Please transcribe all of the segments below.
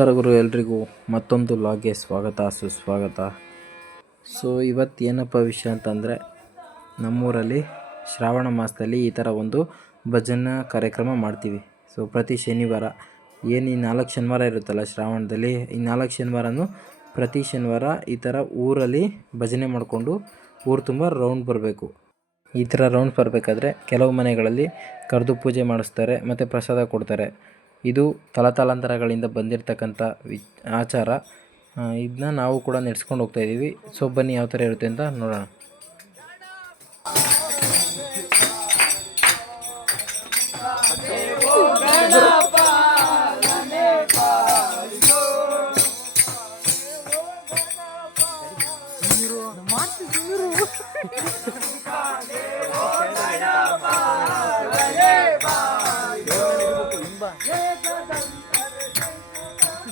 ನಮಸ್ಕಾರ ಗುರು ಎಲ್ರಿಗೂ. ಮತ್ತೊಂದು ಲಾಗ್ಗೆ ಸ್ವಾಗತ, ಸುಸ್ವಾಗತ. ಸೊ ಇವತ್ತು ಏನಪ್ಪ ವಿಷಯ ಅಂತಂದರೆ, ನಮ್ಮೂರಲ್ಲಿ ಶ್ರಾವಣ ಮಾಸದಲ್ಲಿ ಈ ಥರ ಒಂದು ಭಜನಾ ಕಾರ್ಯಕ್ರಮ ಮಾಡ್ತೀವಿ. ಸೊ ಪ್ರತಿ ಶನಿವಾರ, ಏನು ಈ ನಾಲ್ಕು ಶನಿವಾರ ಇರುತ್ತಲ್ಲ ಶ್ರಾವಣದಲ್ಲಿ, ಈ ನಾಲ್ಕು ಶನಿವಾರನೂ ಪ್ರತಿ ಶನಿವಾರ ಈ ಥರ ಊರಲ್ಲಿ ಭಜನೆ ಮಾಡಿಕೊಂಡು ಊರು ತುಂಬ ರೌಂಡ್ ಬರಬೇಕು. ಈ ಥರ ರೌಂಡ್ ಬರಬೇಕಾದ್ರೆ ಕೆಲವು ಮನೆಗಳಲ್ಲಿ ಕರೆದು ಪೂಜೆ ಮಾಡಿಸ್ತಾರೆ, ಮತ್ತು ಪ್ರಸಾದ ಕೊಡ್ತಾರೆ. ಇದು ತಲತಲಾಂತರಗಳಿಂದ ಬಂದಿರತಕ್ಕಂಥ ವಿ ಆಚಾರ. ಇದನ್ನ ನಾವು ಕೂಡ ನಡೆಸ್ಕೊಂಡು ಹೋಗ್ತಾ ಇದ್ದೀವಿ ಸೊ, ಬನ್ನಿ ಯಾವ ಥರ ಇರುತ್ತೆ ಅಂತ ನೋಡೋಣ.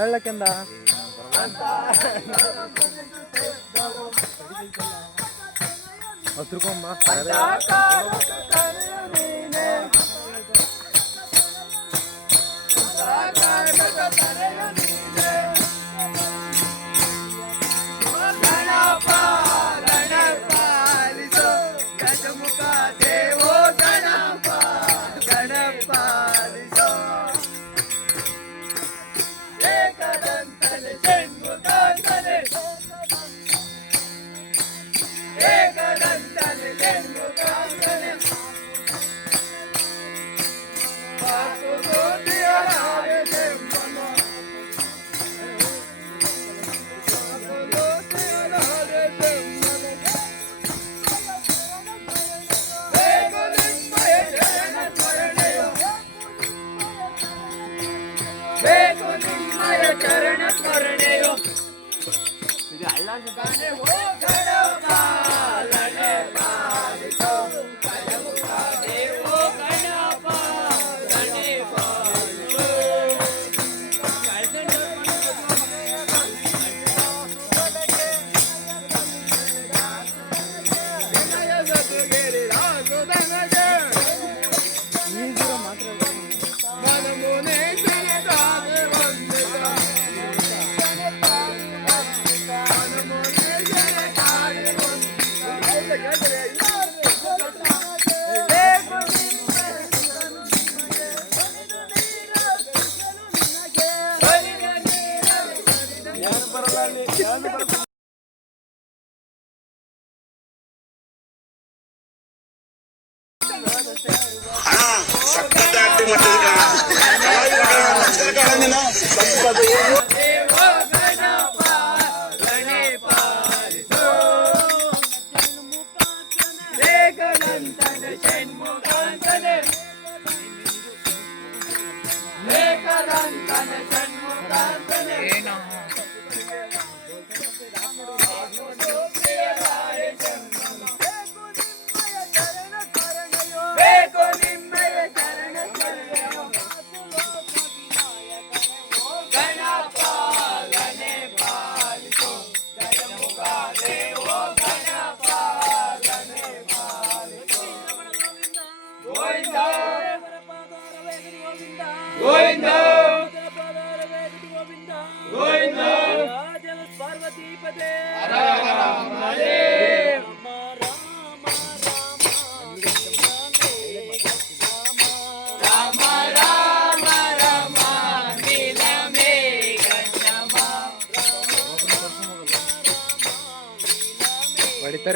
నెలల కింద వస్తుకోమ్మా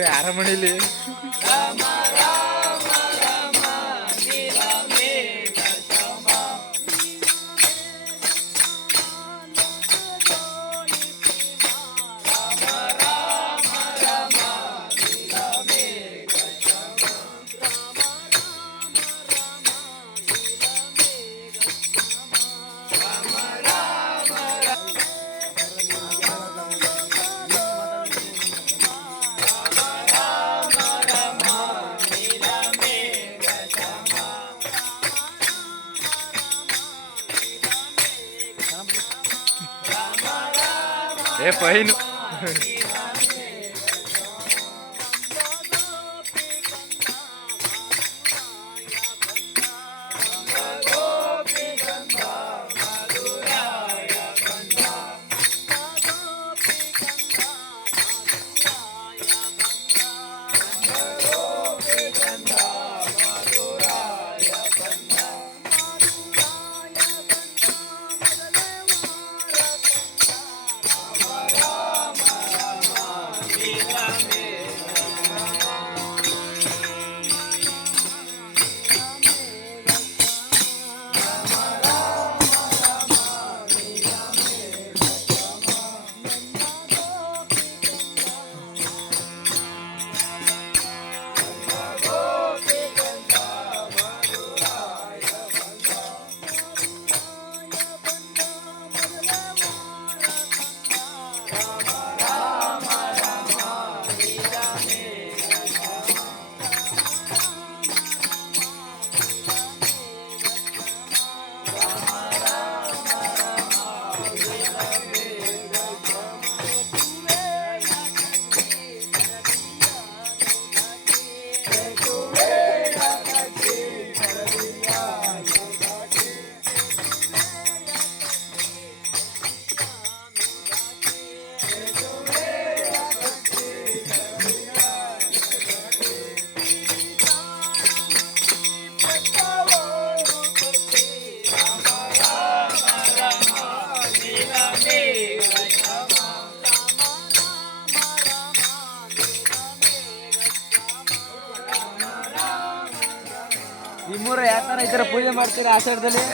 ಯಾರ ಮನೇಲಿ É, foi aí no...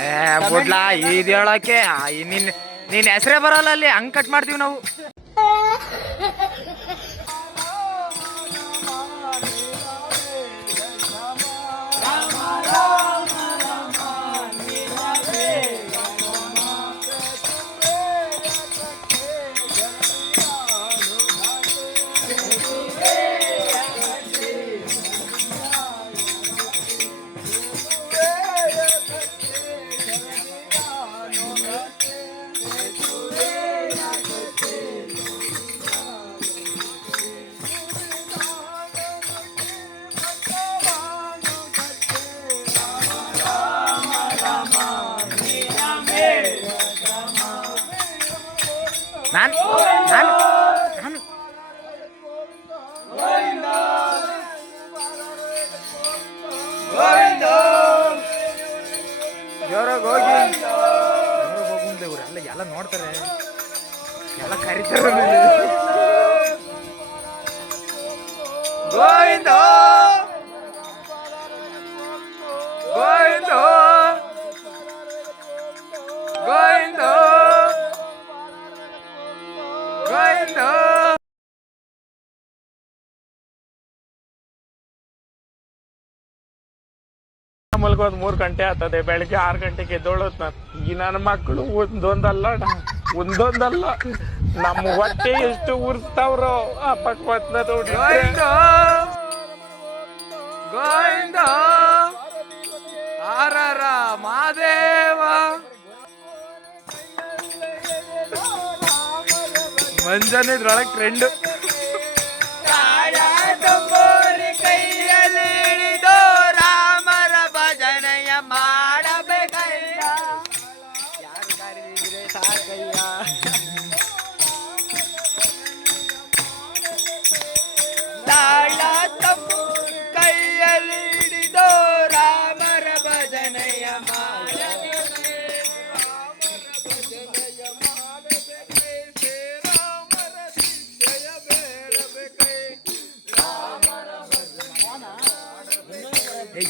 ಏ ಬುಡ್ಲಾ ಇದ್ ಹೇಳಕ್ಕೆ ಆ, ಈ ನಿನ್ ನಿನ್ ಹೆಸರೇ ಬರಲ್ಲ ಅಲ್ಲಿ ಹಂಗ್ ಕಟ್ ಮಾಡ್ತೀವಿ ನಾವು. ನಾನ್ ನಾನು ನಾನು ಜೋರಾಗಿ ಹೋಗಿ. ಜೋರಾಗಿ ಹೋಗಿ ಮುಂದೆ ಇವ್ರು. ಎಲ್ಲ ಎಲ್ಲ ನೋಡ್ತಾರೆ. ಎಲ್ಲ ಕರಿತಾರೆ ಗೋವಿಂದ ಗೋವಿಂದ ಮಲ್ಕೋದ್ ಮೂರ್ ಗಂಟೆ ಆಗ್ತದೆ, ಬೆಳಿಗ್ಗೆ ಆರ್ ಗಂಟೆಗೆ ಎದ್ದೋಳತ್ ನಾನು. ಈ ನನ್ನ ಮಕ್ಕಳು ಒಂದೊಂದಲ್ಲ ಒಂದೊಂದಲ್ಲ. ನಮ್ಮ ಹೊಟ್ಟೆ ಎಷ್ಟು ಉರ್ಸ್ತಾವ್ರೋ ಆ ಪಕ್ವತ್ನ ನೋಡಿ ಗೋವಿಂದ ಆರರ ಮಾದೇವ ಮಂಜಾನೆ ಇದ್ರೊಳಗೆ ಟ್ರೆಂಡ್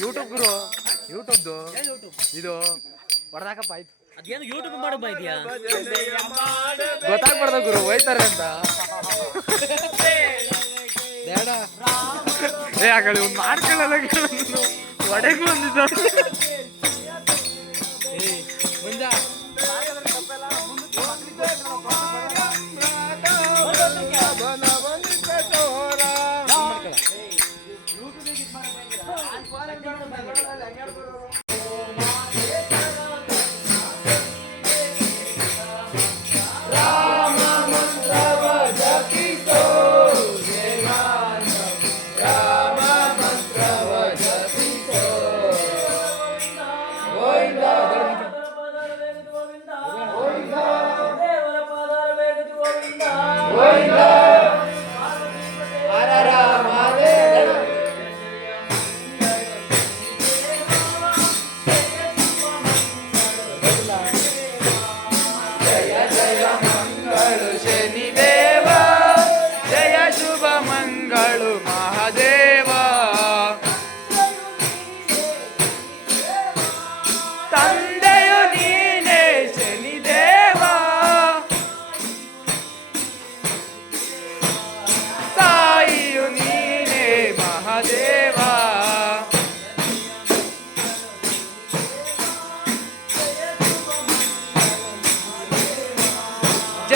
ಯೂಟ್ಯೂಬ್ ಗುರು. ಯೂಟ್ಯೂಬ್ದು ಇದು. ಹೊಡೆದಾಕಪ್ಪ ಆಯ್ತು. ಅದೇನು ಯೂಟ್ಯೂಬ್ ಮಾಡೋ ಇದೆಯಾ? ಗೊತ್ತಾಗ್ಬಾರ್ದ ಗುರು ಹೋಯ್ತಾರೆ ಅಂತ. ಬೇಡ. ಏ ಆ ಕಡೆ ಒಂದು ಮಾಡ್ಕೊಳ್ಳಲ್ಲ ಒಡೆಗೆ ಬಂದಿದ್ದ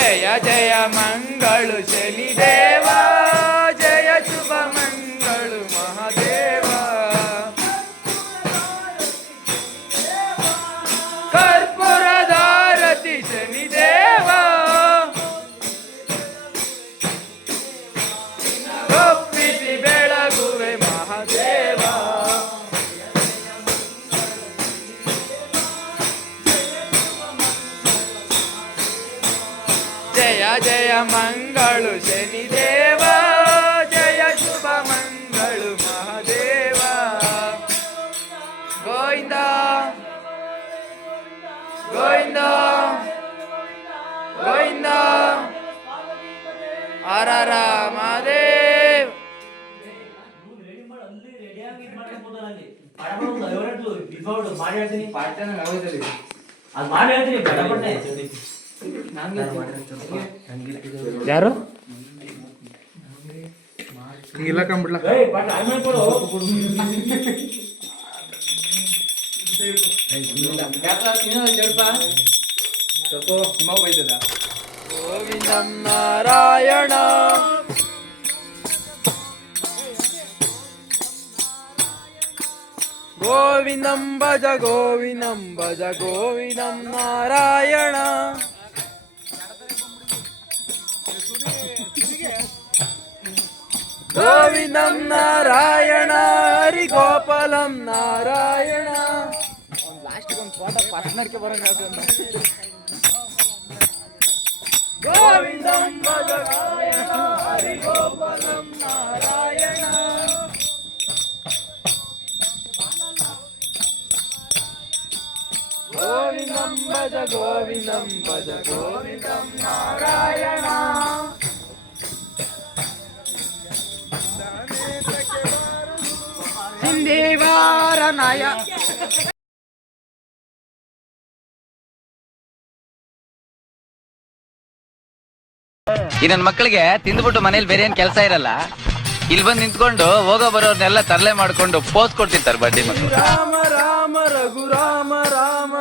ಜಯ ಜಯ ಮಂಗಳು ಶನಿದೇವ ಜಯ ಜಯ ಮಂಗಳು ಶನಿದೇವ ಜಯ ಶುಭ ಮಂಗಳು ಮಹಾದೇವ. ಗೋವಿಂದ ಗೋವಿಂದ ಗೋವಿಂದ. ಹರ ಮಹಾದೇವ್. ಅದು ಮಾಡಿ ಹೇಳ್ತೀನಿ. ಯಾರು? ಇಲ್ಲ ಕಂಬಿಡ್ಲ? ಗೋವಿಂದ ನಾರಾಯಣ ಗೋವಿಂದಂ ಭಜ ಗೋವಿಂದಂ ಭಜ ಗೋವಿಂದಂ ನಾರಾಯಣ. ಗೋವಿಂದಂ ನಾರಾಯಣ ಹರಿ ಗೋಪಾಲಂ ನಾರಾಯಣ ಲಾಸ್ಟಿಗೆ ಒಂದು ಫೋಟೋ ಪಾರ್ಟ್ನರ್ಗೆ ಬರಂಗ ಗೋವಿಂದಂ ಭಜ ಗೋವಿಂದ ಹರಿ ಗೋಪಾಲಂ ನಾರಾಯಣ ಗೋವಿಂದಂ ಭಜ ಗೋವಿಂದಂ ಭಜ ಗೋವಿಂದಂ ನಾರಾಯಣ ಸಿಂಧೇವಾರ ನಾಯ ಈ ನನ್ನ ಮಕ್ಕಳಿಗೆ ತಿಂದ್ಬಿಟ್ಟು ಮನೇಲಿ ಬೇರೆ ಏನ್ ಕೆಲಸ ಇರಲ್ಲ. ಇಲ್ಲಿ ಬಂದು ನಿಂತ್ಕೊಂಡು ಹೋಗೋ ಬರೋರ್ನೆಲ್ಲ ತರಲೆ ಮಾಡ್ಕೊಂಡು ಪೋಸ್ ಕೊಡ್ತಿರ್ತಾರೆ ಬಡ್ಡಿ ಮಕ್ಕಳು ರಾಮ ರಾಮ ರಘು ರಾಮ ರಾಮ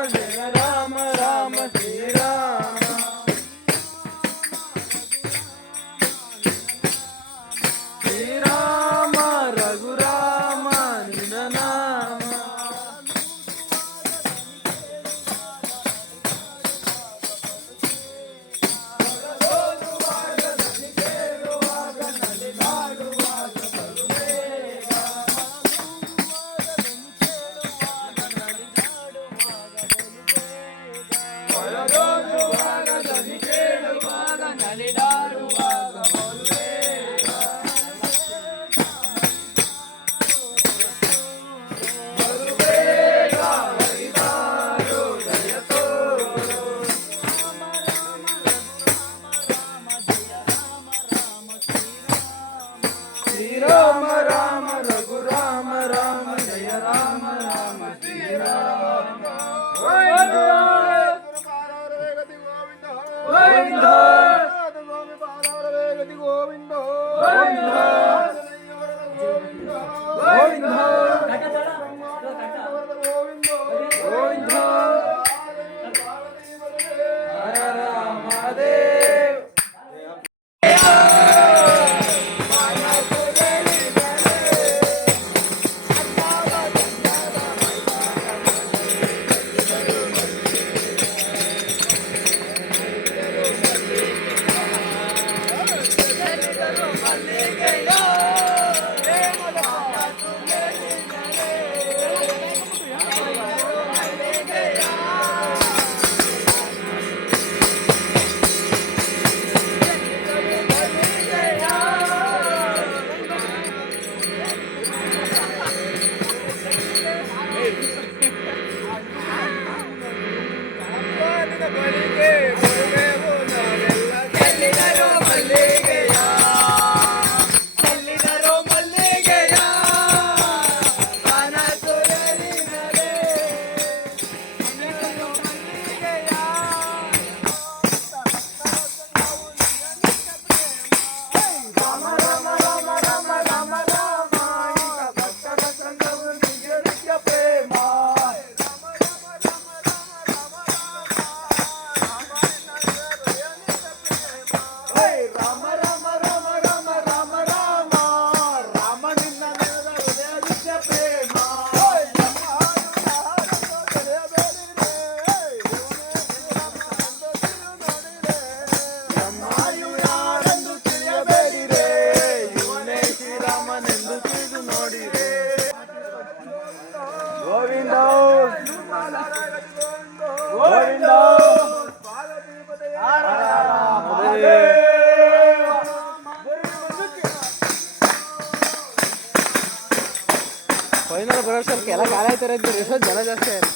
ಎಲ್ಲ ಕಾಲ ಆಯ್ತಾರೆ ಅಂತ ಎಷ್ಟೊಂದು ಜನ ಜಾಸ್ತಿ ಆಯ್ತು.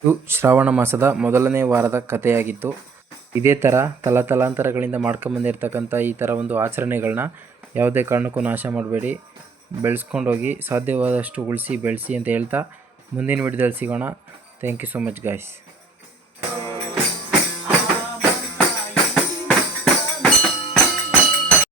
ಇದು ಶ್ರಾವಣ ಮಾಸದ ಮೊದಲನೇ ವಾರದ ಕಥೆಯಾಗಿತ್ತು. ಇದೇ ಥರ ತಲತಲಾಂತರಗಳಿಂದ ಮಾಡ್ಕೊಂಬಂದಿರ್ತಕ್ಕಂಥ ಈ ಥರ ಒಂದು ಆಚರಣೆಗಳನ್ನ ಯಾವುದೇ ಕಾರಣಕ್ಕೂ ನಾಶ ಮಾಡಬೇಡಿ. ಬೆಳೆಸ್ಕೊಂಡೋಗಿ ಸಾಧ್ಯವಾದಷ್ಟು ಉಳಿಸಿ, ಬೆಳೆಸಿ ಅಂತ ಹೇಳ್ತಾ ಮುಂದಿನ ವಿಡಿಯೋದಲ್ಲಿ ಸಿಗೋಣ. Thank you so much guys